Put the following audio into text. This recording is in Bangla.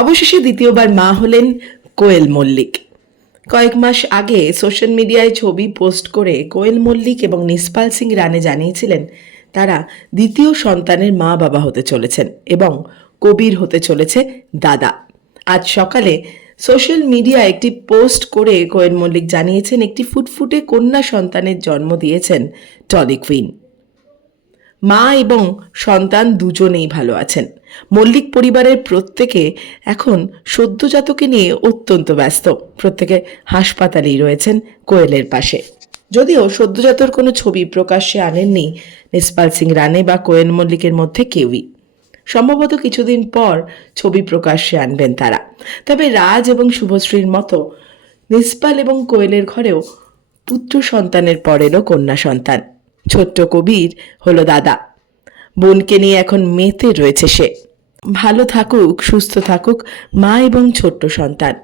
অবশেষে দ্বিতীয়বার মা হলেন কোয়েল মল্লিক। কয়েক মাস আগে সোশ্যাল মিডিয়ায় ছবি পোস্ট করে কোয়েল মল্লিক এবং নিসপাল সিং রানে জানিয়েছিলেন, তারা দ্বিতীয় সন্তানের মা বাবা হতে চলেছেন এবং কবির হতে চলেছে দাদা। আজ সকালে সোশ্যাল মিডিয়ায় একটি পোস্ট করে কোয়েল মল্লিক জানিয়েছেন, একটি ফুটফুটে কন্যা সন্তানের জন্ম দিয়েছেন টলি কুইন। মা এবং সন্তান দুজনেই ভালো আছেন। মল্লিক পরিবারের প্রত্যেকে এখন সদ্যজাতকে নিয়ে অত্যন্ত ব্যস্ত। প্রত্যেকে হাসপাতালেই রয়েছেন কোয়েলের পাশে। যদিও সদ্যজাতর কোনো ছবি প্রকাশ্যে আনেননি নিসপাল সিং রানে বা কোয়েল মল্লিকের মধ্যে কেউই। সম্ভবত কিছুদিন পর ছবি প্রকাশ্যে আনবেন তারা। তবে রাজ এবং শুভশ্রীর মতো নিসপাল এবং কোয়েলের ঘরেও পুত্র সন্তানের পর এলো কন্যা সন্তান। ছোট্ট কবির হলো দাদা। বোনকে নিয়ে এখন মেতে রয়েছে সে। ভালো থাকুক সুস্থ থাকুক মা এবং ছোট্ট সন্তান।